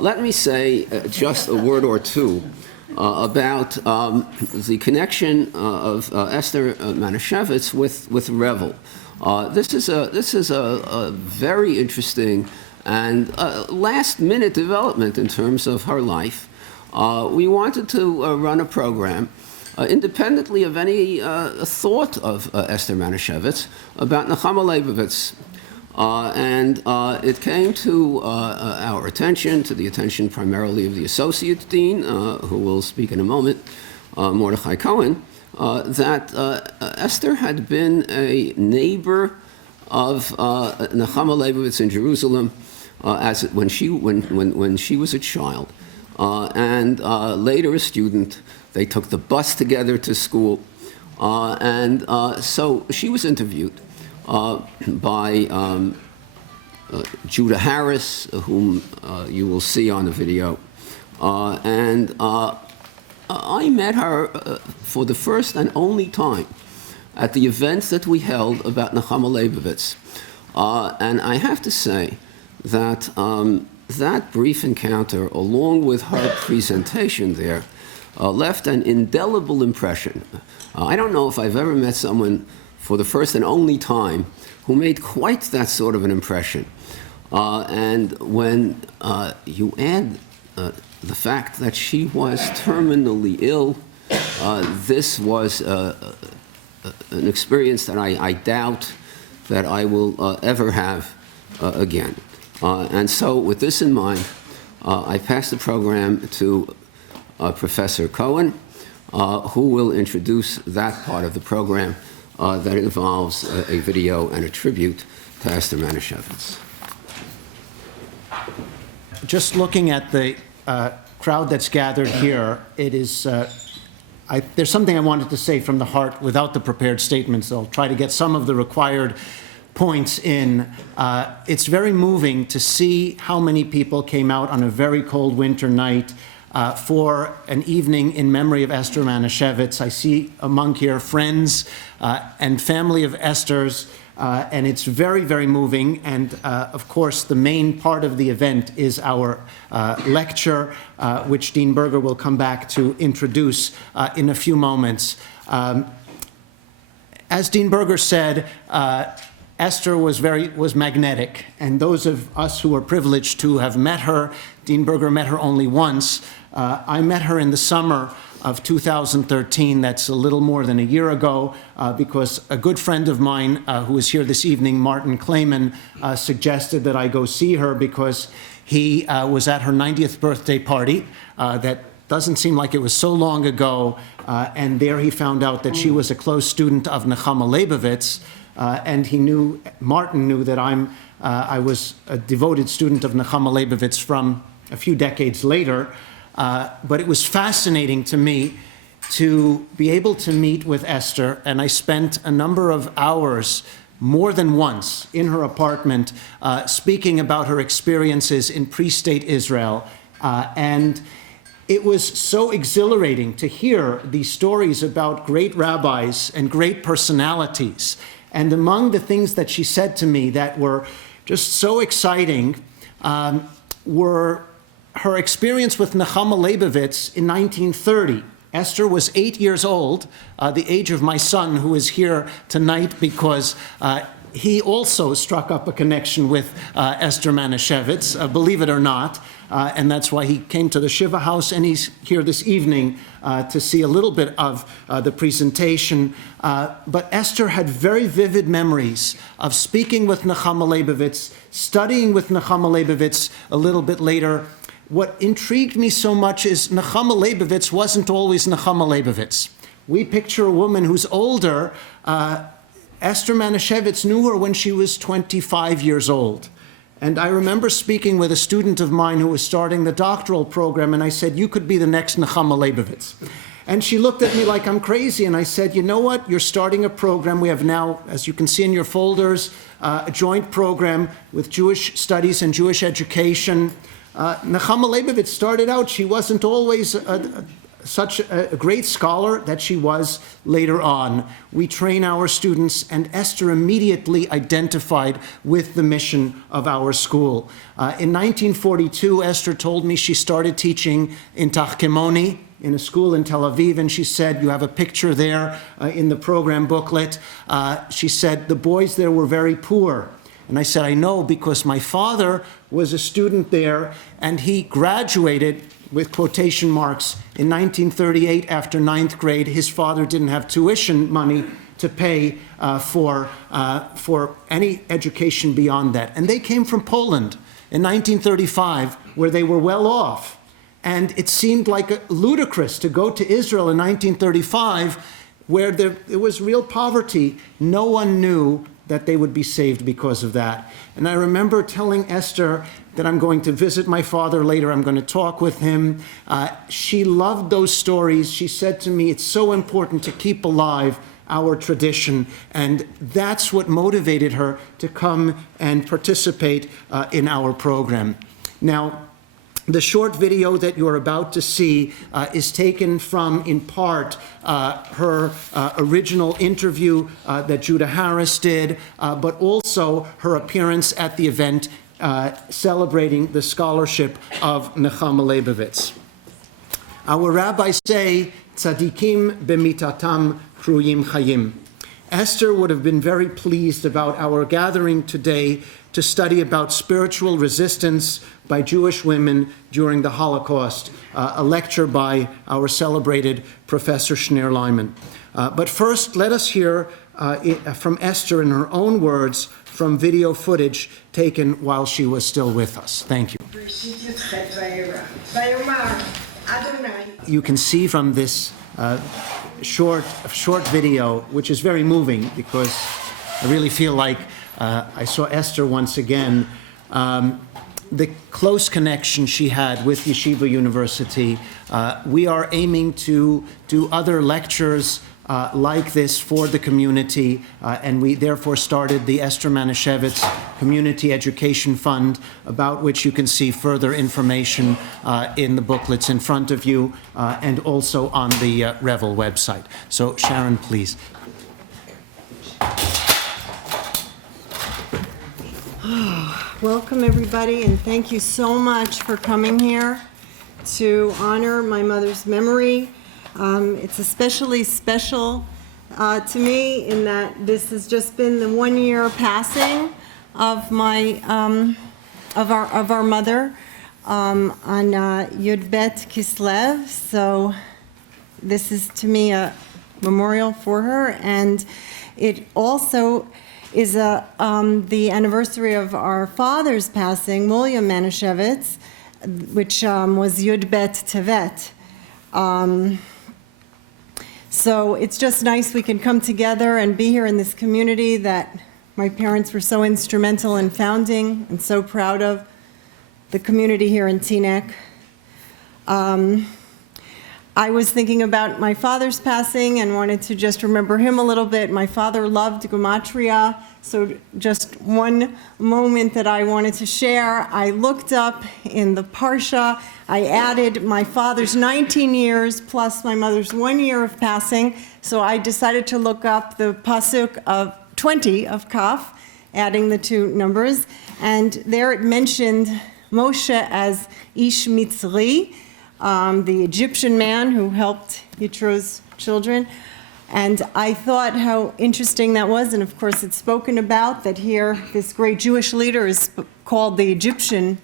Let me say just a word or two about the connection of Esther Manischewitz with Revel. This is a very interesting and last-minute development in terms of her life. We wanted to run a program independently of any thought of Esther Manischewitz about Nechama Leibovitz. And it came to our attention, to the attention primarily of the Associate Dean, who will speak in a moment, Mordechai Cohen, that Esther had been a neighbor of Nechama Leibovitz in Jerusalem when she was a child, and later a student. They took the bus together to school, and so she was interviewed by Judah Harris, whom you will see on the video. And I met her for the first and only time at the event that we held about Nechama Leibovitz. And I have to say that that brief encounter, along with her presentation there, left an indelible impression. I don't know if I've ever met someone for the first and only time who made quite that sort of an impression. And when you add the fact that she was terminally ill, this was an experience that I doubt that I will ever have again. And so with this in mind, I pass the program to Professor Cohen, who will introduce that part of the program that involves a video and a tribute to Esther Manischewitz. Just looking at the crowd that's gathered here, it is, there's something I wanted to say from the heart without the prepared statements. I'll try to get some of the required points in. It's very moving to see how many people came out on a very cold winter night for an evening in memory of Esther Manischewitz. I see among here friends and family of Esther's, and it's very, very moving. And of course, the main part of the event is our lecture, which Dean Berger will come back to introduce in a few moments. As Dean Berger said, Esther was magnetic, and those of us who were privileged to have met her, Dean Berger met her only once. I met her in the summer of 2013. That's a little more than a year ago, because a good friend of mine who is here this evening, Martin Klayman, suggested that I go see her because he was at her 90th birthday party. That doesn't seem like it was so long ago, and there he found out that she was a close student of Nechama Leibovitz. And Martin knew that I was a devoted student of Nechama Leibovitz from a few decades later. But it was fascinating to me to be able to meet with Esther, and I spent a number of hours, more than once, in her apartment, speaking about her experiences in pre-state Israel. And it was so exhilarating to hear these stories about great rabbis and great personalities. And among the things that she said to me that were just so exciting were her experience with Nechama Leibovitz in 1930. Esther was 8 years old, the age of my son, who is here tonight because he also struck up a connection with Esther Manischewitz, believe it or not. And that's why he came to the Shiva House, and he's here this evening to see a little bit of the presentation. But Esther had very vivid memories of speaking with Nechama Leibovitz, studying with Nechama Leibovitz a little bit later. What intrigued me so much is Nechama Leibovitz wasn't always Nechama Leibovitz. We picture a woman who's older. Esther Manischewitz knew her when she was 25 years old. And I remember speaking with a student of mine who was starting the doctoral program, and I said, "You could be the next Nechama Leibovitz." And she looked at me like I'm crazy, and I said, "You know what? You're starting a program. We have now, as you can see in your folders, a joint program with Jewish studies and Jewish education." Nechama Leibovitz started out, she wasn't always such a great scholar that she was later on. We train our students, and Esther immediately identified with the mission of our school. In 1942, Esther told me she started teaching in Tachkemoni, in a school in Tel Aviv, and she said, you have a picture there in the program booklet. She said, the boys there were very poor. And I said, I know, because my father was a student there, and he graduated, with quotation marks, in 1938 after 9th grade. His father didn't have tuition money to pay for any education beyond that. And they came from Poland in 1935, where they were well off. And it seemed like ludicrous to go to Israel in 1935, where there was real poverty. No one knew that they would be saved because of that. And I remember telling Esther that I'm going to visit my father later, I'm going to talk with him. She loved those stories. She said to me, it's so important to keep alive our tradition, and that's what motivated her to come and participate in our program. Now, the short video that you're about to see is taken from, in part, her original interview that Judah Harris did, but also her appearance at the event celebrating the scholarship of Nechama Leibovitz. Our rabbis say, tzadikim b'mitatam kruyim chayim. Esther would have been very pleased about our gathering today to study about spiritual resistance by Jewish women during the Holocaust, a lecture by our celebrated Professor Shnayer Leiman. But first, let us hear from Esther in her own words from video footage taken while she was still with us. Thank you. You can see from this short video, which is very moving, because I really feel like I saw Esther once again, the close connection she had with Yeshiva University. We are aiming to do other lectures like this for the community, and we therefore started the Esther Manischewitz Community Education Fund, about which you can see further information in the booklets in front of you, and also on the Revel website. So Sharon, please. Welcome, everybody, and thank you so much for coming here to honor my mother's memory. It's especially special to me in that this has just been the 1 year passing of my of our mother on Yud Bet Kislev. So this is to me a memorial for her, and it also is the anniversary of our father's passing, William Manischewitz, which was Yud Bet Tevet. So it's just nice we can come together and be here in this community that my parents were so instrumental in founding, and so proud of the community here in Teaneck. I was thinking about my father's passing and wanted to just remember him a little bit. My father loved gematria, so just one moment that I wanted to share. I looked up in the Parsha, I added my father's 19 years plus my mother's 1 year of passing, so I decided to look up the pasuk of 20 of Kaf, adding the two numbers, and there it mentioned Moshe as Ish Mitzri, the Egyptian man who helped Yitro's children. And I thought how interesting that was, and of course it's spoken about that here this great Jewish leader is called the Egyptian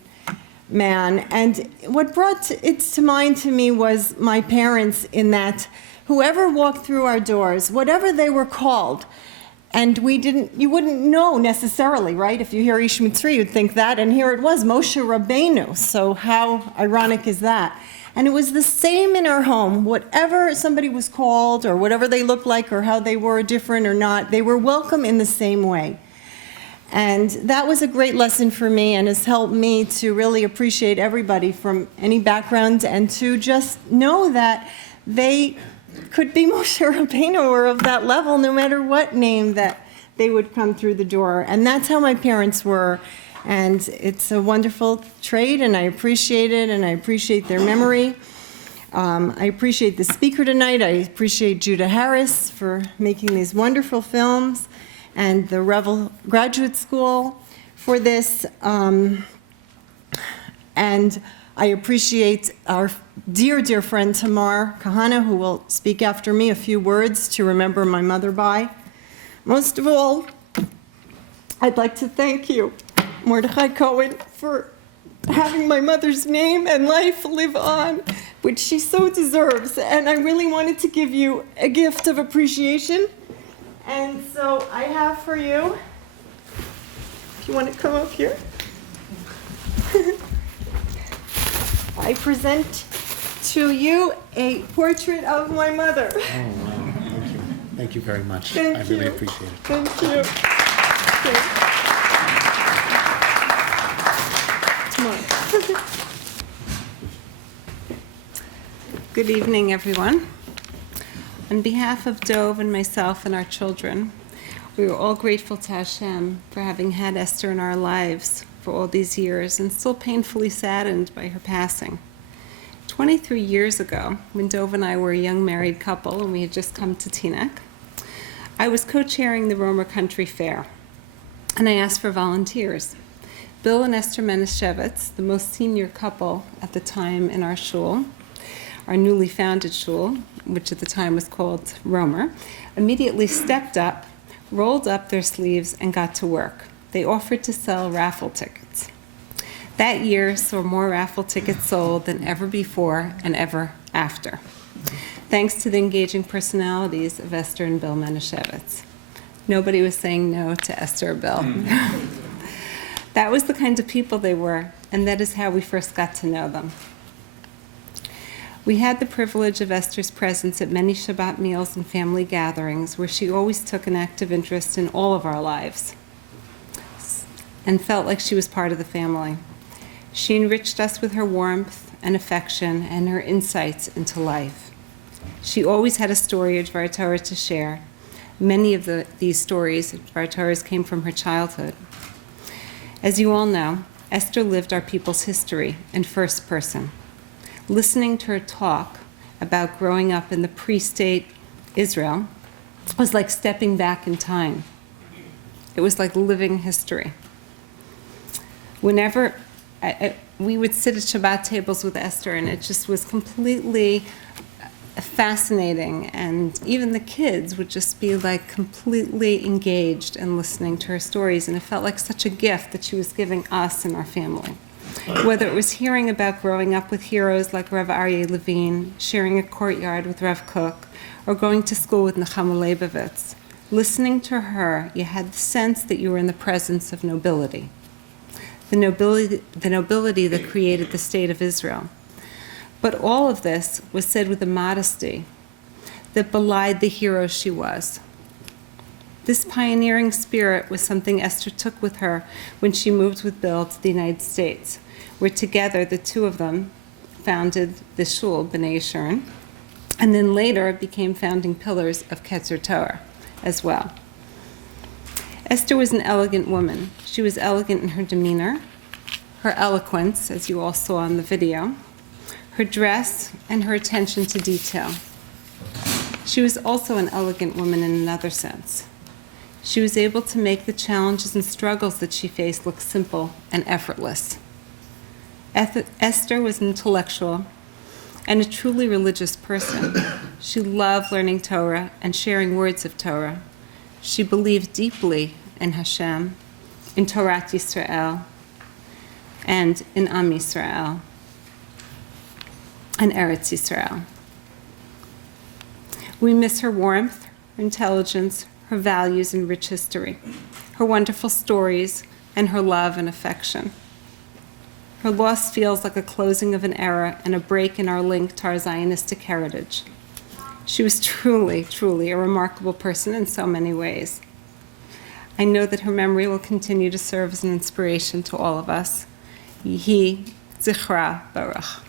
man. And what brought it to mind to me was my parents, in that whoever walked through our doors, whatever they were called, and you wouldn't know necessarily, right? If you hear Ish Mitzri, you'd think that, and here it was, Moshe Rabbeinu. So how ironic is that? And it was the same in our home. Whatever somebody was called, or whatever they looked like, or how they were different or not, they were welcome in the same way. And that was a great lesson for me, and has helped me to really appreciate everybody from any background, and to just know that they could be Moshe Rabbeinu or of that level, no matter what name that they would come through the door. And that's how my parents were. And it's a wonderful trait, and I appreciate it, and I appreciate their memory. I appreciate the speaker tonight. I appreciate Judah Harris for making these wonderful films, and the Revel Graduate School for this. And I appreciate our dear, dear friend Tamar, Kahane, who will speak after me, a few words to remember my mother by. Most of all, I'd like to thank you, Mordechai Cohen, for having my mother's name and life live on, which she so deserves. And I really wanted to give you a gift of appreciation. And so I have for you, if you want to come up here, I present to you a portrait of my mother. Oh, wow. Thank you. Thank you very much. Thank I really you. appreciate it. Thank you. Come on. Good evening, everyone. On behalf of Dov and myself and our children, we are all grateful to Hashem for having had Esther in our lives for all these years and still painfully saddened by her passing. 23 years ago, when Dov and I were a young married couple and we had just come to Teaneck, I was co-chairing the Romer Country Fair, and I asked for volunteers. Bill and Esther Manischewitz, the most senior couple at the time in our shul, our newly founded shul, which at the time was called Romer, immediately stepped up, rolled up their sleeves, and got to work. They offered to sell raffle tickets. That year saw more raffle tickets sold than ever before and ever after, thanks to the engaging personalities of Esther and Bill Manischewitz. Nobody was saying no to Esther or Bill. That was the kind of people they were, and that is how we first got to know them. We had the privilege of Esther's presence at many Shabbat meals and family gatherings, where she always took an active interest in all of our lives and felt like she was part of the family. She enriched us with her warmth and affection and her insights into life. She always had a story of Dvar Torah to share. Many of these stories of Dvar Torah came from her childhood. As you all know, Esther lived our people's history in first person. Listening to her talk about growing up in the pre-state Israel was like stepping back in time. It was like living history. Whenever we would sit at Shabbat tables with Esther, and it just was completely fascinating, and even the kids would just be like completely engaged in listening to her stories, and it felt like such a gift that she was giving us and our family. Whether it was hearing about growing up with heroes like Rav Aryeh Levine, sharing a courtyard with Rav Kook, or going to school with Nechama Leibovitz, listening to her, you had the sense that you were in the presence of nobility. The nobility that created the state of Israel. But all of this was said with a modesty that belied the hero she was. This pioneering spirit was something Esther took with her when she moved with Bill to the United States, where together the two of them founded the shul, B'nai Sharon, and then later became founding pillars of Ketzer Torah as well. Esther was an elegant woman. She was elegant in her demeanor, her eloquence, as you all saw in the video, her dress, and her attention to detail. She was also an elegant woman in another sense. She was able to make the challenges and struggles that she faced look simple and effortless. Esther was an intellectual and a truly religious person. She loved learning Torah and sharing words of Torah. She believed deeply in Hashem, in Torah Yisrael, and in Am Yisrael, and Eretz Yisrael. We miss her warmth, her intelligence, her values and rich history, her wonderful stories, and her love and affection. Her loss feels like a closing of an era and a break in our link to our Zionistic heritage. She was truly, truly a remarkable person in so many ways. I know that her memory will continue to serve as an inspiration to all of us. Yehi Zichra Baruch.